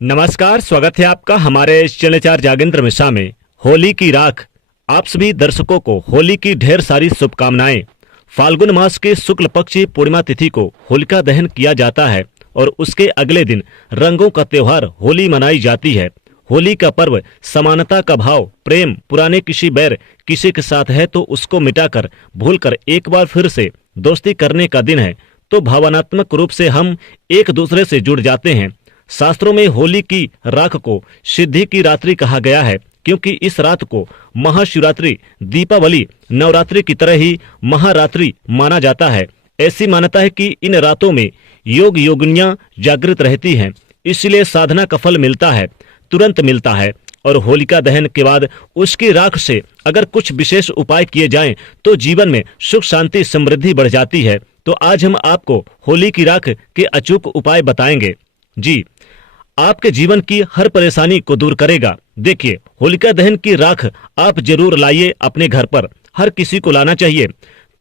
नमस्कार, स्वागत है आपका हमारे चैनल 4 जागेंद्र मिश्रा में। होली की राख। आप सभी दर्शकों को होली की ढेर सारी शुभकामनाएं। फाल्गुन मास के शुक्ल पक्ष की पूर्णिमा तिथि को होलिका दहन किया जाता है और उसके अगले दिन रंगों का त्योहार होली मनाई जाती है। होली का पर्व समानता का भाव, प्रेम, पुराने किसी बैर किसी के साथ है तो उसको मिटाकर भूलकर एक बार फिर से दोस्ती करने का दिन है। तो भावनात्मक रूप से हम एक दूसरे से जुड़ जाते हैं। शास्त्रों में होली की राख को सिद्धि की रात्रि कहा गया है, क्योंकि इस रात को महाशिवरात्रि, दीपावली, नवरात्रि की तरह ही महारात्रि माना जाता है। ऐसी मान्यता है कि इन रातों में योग योगिनियां जागृत रहती हैं, इसलिए साधना का फल मिलता है, तुरंत मिलता है। और होलिका दहन के बाद उसकी राख से अगर कुछ विशेष उपाय किए जाएं तो जीवन में सुख शांति समृद्धि बढ़ जाती है। तो आज हम आपको होली की राख के अचूक उपाय बताएंगे। जी, आपके जीवन की हर परेशानी को दूर करेगा। देखिए, होलिका दहन की राख आप जरूर लाइए अपने घर पर। हर किसी को लाना चाहिए।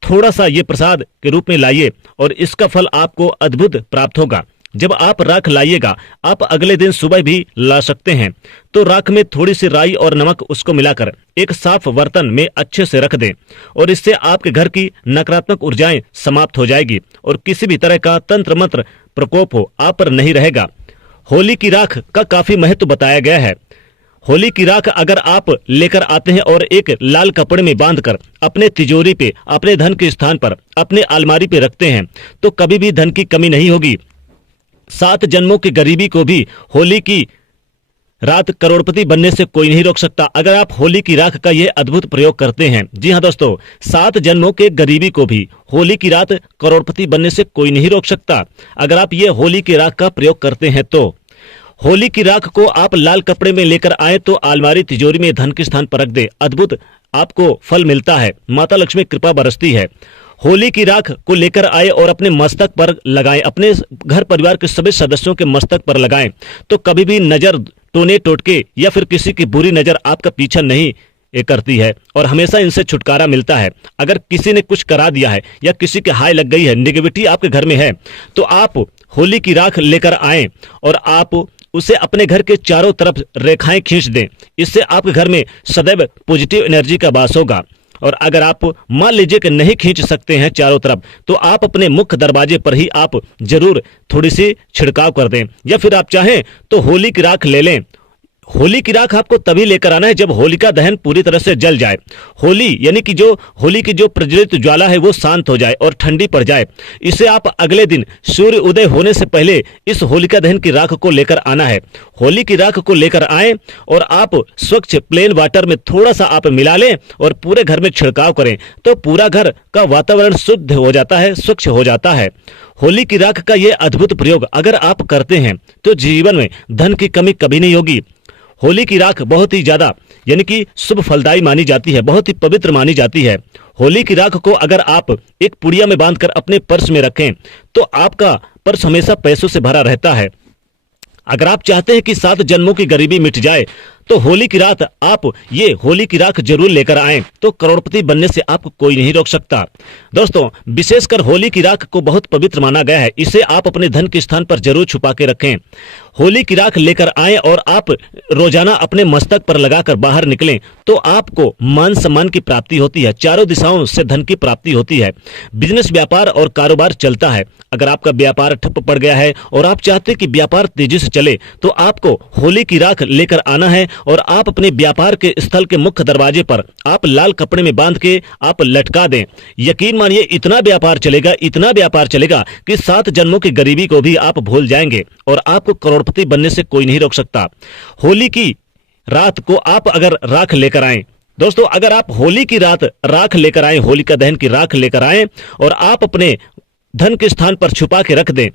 थोड़ा सा ये प्रसाद के रूप में लाइए और इसका फल आपको अद्भुत प्राप्त होगा। जब आप राख लाइएगा, आप अगले दिन सुबह भी ला सकते हैं। तो राख में थोड़ी सी राई और नमक उसको मिलाकर एक साफ बर्तन में अच्छे से रख दें और इससे आपके घर की नकारात्मक ऊर्जाएं समाप्त हो जाएगी और किसी भी तरह का तंत्र मंत्र प्रकोप हो आप पर नहीं रहेगा। होली की राख का काफी महत्व बताया गया है। होली की राख अगर आप लेकर आते हैं और एक लाल कपड़े में बांधकर अपने तिजोरी पे, अपने धन के स्थान पर, अपने अलमारी पे रखते हैं तो कभी भी धन की कमी नहीं होगी। 7 जन्मों की गरीबी को भी होली की रात करोड़पति बनने से कोई नहीं रोक सकता, अगर आप होली की राख का यह अद्भुत प्रयोग करते हैं। जी हाँ दोस्तों, 7 जन्मों के गरीबी को भी होली की रात करोड़पति बनने से कोई नहीं रोक सकता, अगर आप ये होली की राख का प्रयोग करते हैं तो। होली की राख को आप लाल कपड़े में लेकर आए तो अलमारी तिजोरी में धन के स्थान पर रख दे। अद्भुत आपको फल मिलता है, माता लक्ष्मी कृपा बरसती है। होली की राख को लेकर आए और अपने मस्तक पर लगाएं, अपने घर परिवार के सभी सदस्यों के मस्तक पर लगाएं तो कभी भी नजर, टोने टोटके या फिर किसी की बुरी नजर आपका पीछा नहीं करती है और हमेशा इनसे छुटकारा मिलता है। अगर किसी ने कुछ करा दिया है या किसी के हाय लग गई है, नेगेटिविटी आपके घर में है, तो आप होली की राख लेकर आएं और आप उसे अपने घर के चारों तरफ रेखाएं खींच दें। इससे आपके घर में सदैव पॉजिटिव एनर्जी का वास होगा। और अगर आप मान लीजिए कि नहीं खींच सकते हैं चारों तरफ, तो आप अपने मुख्य दरवाजे पर ही आप जरूर थोड़ी सी छिड़काव कर दें, या फिर आप चाहें तो होली की राख ले लें। होली की राख आपको तभी लेकर आना है जब होलिका दहन पूरी तरह से जल जाए। होली यानी कि जो होली की जो प्रज्वलित ज्वाला है वो शांत हो जाए और ठंडी पड़ जाए। इसे आप अगले दिन सूर्य उदय होने से पहले इस होलिका दहन की राख को लेकर आना है। होली की राख को लेकर आएं और आप स्वच्छ प्लेन वाटर में थोड़ा सा आप मिला लें और पूरे घर में छिड़काव करें तो पूरा घर का वातावरण शुद्ध हो जाता है, स्वच्छ हो जाता है। होली की राख का यह अद्भुत प्रयोग अगर आप करते हैं तो जीवन में धन की कमी कभी नहीं होगी। होली की राख बहुत ही ज्यादा यानी कि शुभ फलदायी मानी जाती है, बहुत ही पवित्र मानी जाती है। होली की राख को अगर आप एक पुड़िया में बांधकर अपने पर्स में रखें तो आपका पर्स हमेशा पैसों से भरा रहता है। अगर आप चाहते हैं कि 7 जन्मों की गरीबी मिट जाए तो होली की रात आप ये होली की राख जरूर लेकर आएं तो करोड़पति बनने से आपको कोई नहीं रोक सकता। दोस्तों, विशेषकर होली की राख को बहुत पवित्र माना गया है, इसे आप अपने धन के स्थान पर जरूर छुपा के रखें। होली की राख लेकर आएं और आप रोजाना अपने मस्तक पर लगाकर बाहर निकलें तो आपको मान सम्मान की प्राप्ति होती है, चारों दिशाओं से धन की प्राप्ति होती है, बिजनेस, व्यापार और कारोबार चलता है। अगर आपका व्यापार ठप पड़ गया है और आप चाहते हैं कि व्यापार तेजी से चले तो आपको होली की राख लेकर आना है और आप अपने व्यापार के स्थल के मुख्य दरवाजे पर आप लाल कपड़े में बांध के आप लटका दें। यकीन मानिए इतना व्यापार चलेगा, इतना व्यापार चलेगा कि 7 जन्मों की गरीबी को भी आप भूल जाएंगे और आपको करोड़पति बनने से कोई नहीं रोक सकता। होली की रात को आप अगर राख लेकर आएं, दोस्तों अगर आप होली की रात राख लेकर आएं, होलिका दहन की राख लेकर आएं और आप अपने धन के स्थान पर छुपा के रख दें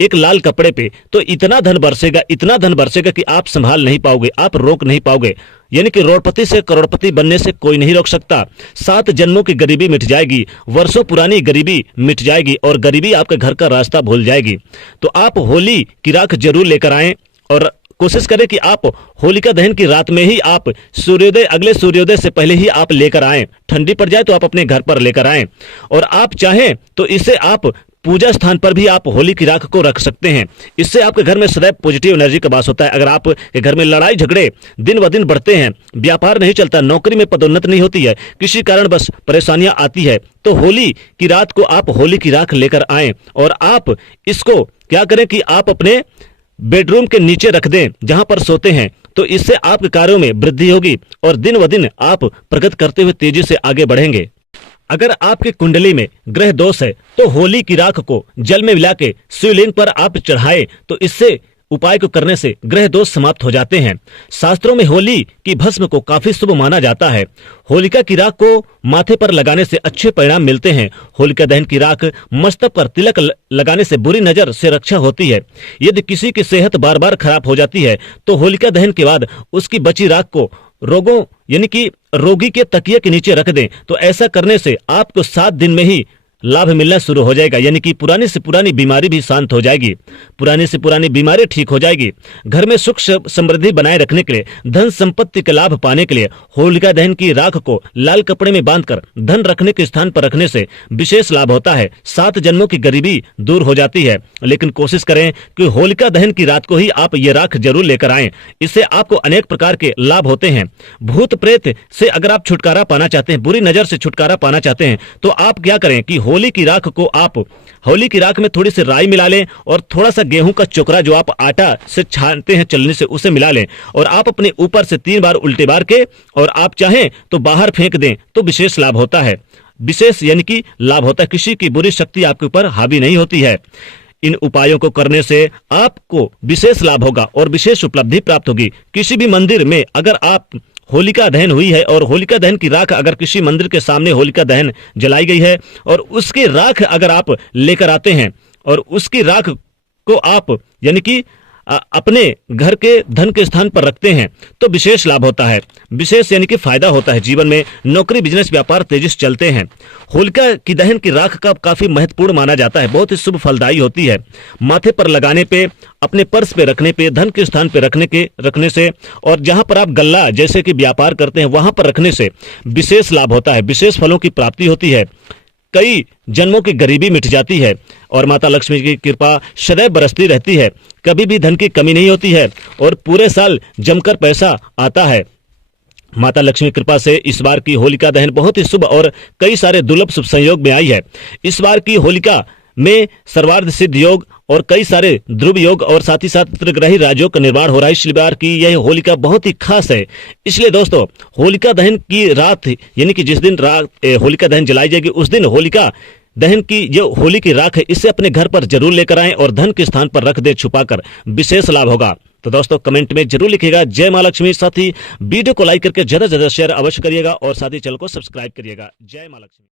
एक लाल कपड़े पे, तो इतना धन बरसेगा, इतना धन बरसेगा कि आप संभाल नहीं पाओगे, आप रोक नहीं पाओगे। यानी कि रोडपति से करोड़पति बनने से कोई नहीं रोक सकता। 7 जन्मों की गरीबी मिट जाएगी, वर्षों पुरानी गरीबी मिट जाएगी और गरीबी आपके घर का रास्ता भूल जाएगी। तो आप होली की राख जरूर लेकर आएं और कोशिश करें कि आप होलिका दहन की रात में ही आप सूर्योदय, अगले सूर्योदय से पहले ही आप लेकर आएं। ठंडी पड़ जाए तो आप अपने घर पर लेकर आएं और आप चाहें तो इसे आप पूजा स्थान पर भी आप होली की राख को रख सकते हैं। इससे आपके घर में सदैव पॉजिटिव एनर्जी का वास होता है। अगर आपके घर में लड़ाई झगड़े दिन ब दिन बढ़ते हैं, व्यापार नहीं चलता, नौकरी में पदोन्नति नहीं होती है, किसी कारण बस परेशानियां आती है, तो होली की रात को आप होली की राख लेकर आएं और आप इसको क्या करें कि आप अपने बेडरूम के नीचे रख दें जहां पर सोते हैं। तो इससे आपके कार्यों में वृद्धि होगी और दिन व दिन आप प्रगति करते हुए तेजी से आगे बढ़ेंगे। अगर आपकी कुंडली में ग्रह दोष है तो होली की राख को जल में मिला के शिवलिंग पर आप चढ़ाएं, तो इससे उपाय को करने से ग्रह दोष समाप्त हो जाते हैं। शास्त्रों में होली की भस्म को काफी शुभ माना जाता है। होलिका की राख को माथे पर लगाने से अच्छे परिणाम मिलते हैं। होलिका दहन की राख मस्तक पर तिलक लगाने से बुरी नजर से रक्षा होती है। यदि किसी की सेहत बार बार खराब हो जाती है तो होलिका दहन के बाद उसकी बची राख को रोगों यानी कि रोगी के तकिए के नीचे रख दें, तो ऐसा करने से आपको 7 दिन में ही लाभ मिलना शुरू हो जाएगा। यानी कि पुरानी से पुरानी बीमारी भी शांत हो जाएगी, पुरानी से पुरानी बीमारी ठीक हो जाएगी। घर में सुख समृद्धि बनाए रखने के लिए, धन संपत्ति के लाभ पाने के लिए होलिका दहन की राख को लाल कपड़े में बांधकर धन रखने के स्थान पर रखने से विशेष लाभ होता है। 7 जन्मों की गरीबी दूर हो जाती है। लेकिन कोशिश करें कि होलिका दहन की रात को ही आप ये राख जरूर लेकर आएं। इससे आपको अनेक प्रकार के लाभ होते हैं। भूत प्रेत से अगर आप छुटकारा पाना चाहते हैं, बुरी नजर से छुटकारा पाना चाहते हैं, तो आप क्या करें कि होली की राख को आप होली की राख में थोड़ी सी राई मिला लें और थोड़ा सा गेहूं का चोकरा जो आप आटा से छानते हैं चलने से, उसे मिला लें और आप अपने ऊपर से 3 बार उल्टे बार के और आप चाहें तो बाहर फेंक दें, तो विशेष लाभ होता है। विशेष यानी कि लाभ होता है, किसी की बुरी शक्ति आपके ऊपर हावी नहीं होती है। इन उपायों को करने से आपको विशेष लाभ होगा और विशेष उपलब्धि प्राप्त होगी। किसी भी मंदिर में अगर आप होलिका दहन हुई है और होलिका दहन की राख अगर किसी मंदिर के सामने होलिका दहन जलाई गई है और उसकी राख अगर आप लेकर आते हैं और उसकी राख को आप यानी कि अपने घर के धन के स्थान पर रखते हैं, तो विशेष लाभ होता है, विशेष यानी कि फायदा होता है। जीवन में नौकरी बिजनेस व्यापार तेजी से चलते हैं। होलिका की दहन की राख का काफी महत्वपूर्ण माना जाता है, बहुत ही शुभ फलदायी होती है। माथे पर लगाने पे, अपने पर्स पे रखने पे, धन के स्थान पे रखने से और जहां पर आप गल्ला जैसे कि व्यापार करते हैं वहां पर रखने से विशेष लाभ होता है, विशेष फलों की प्राप्ति होती है। कई जन्मों की गरीबी मिट जाती है और माता लक्ष्मी की कृपा सदैव बरसती रहती है। कभी भी धन की कमी नहीं होती है और पूरे साल जमकर पैसा आता है। माता लक्ष्मी कृपा से इस बार की होलिका दहन बहुत ही शुभ और कई सारे दुर्लभ शुभ संयोग में आई है। इस बार की होलिका में सर्वार्थ सिद्ध योग और कई सारे ध्रुव योग और साथ ही साथ त्रिग्रही राजयोग का निर्माण हो रहा है। इस बार की यह होलिका बहुत ही खास है। इसलिए दोस्तों, होलिका दहन की रात यानी कि जिस दिन रात होलिका दहन जलाई जाएगी उस दिन होलिका दहन की जो होली की राख है इसे अपने घर पर जरूर लेकर आएं और धन के स्थान पर रख दे छुपाकर, विशेष लाभ होगा। तो दोस्तों कमेंट में जरूर लिखिएगा जय मां लक्ष्मी। साथ ही वीडियो को लाइक करके ज्यादा से ज्यादा शेयर अवश्य करिएगा और साथ ही चैनल को सब्सक्राइब करिएगा। जय मां लक्ष्मी।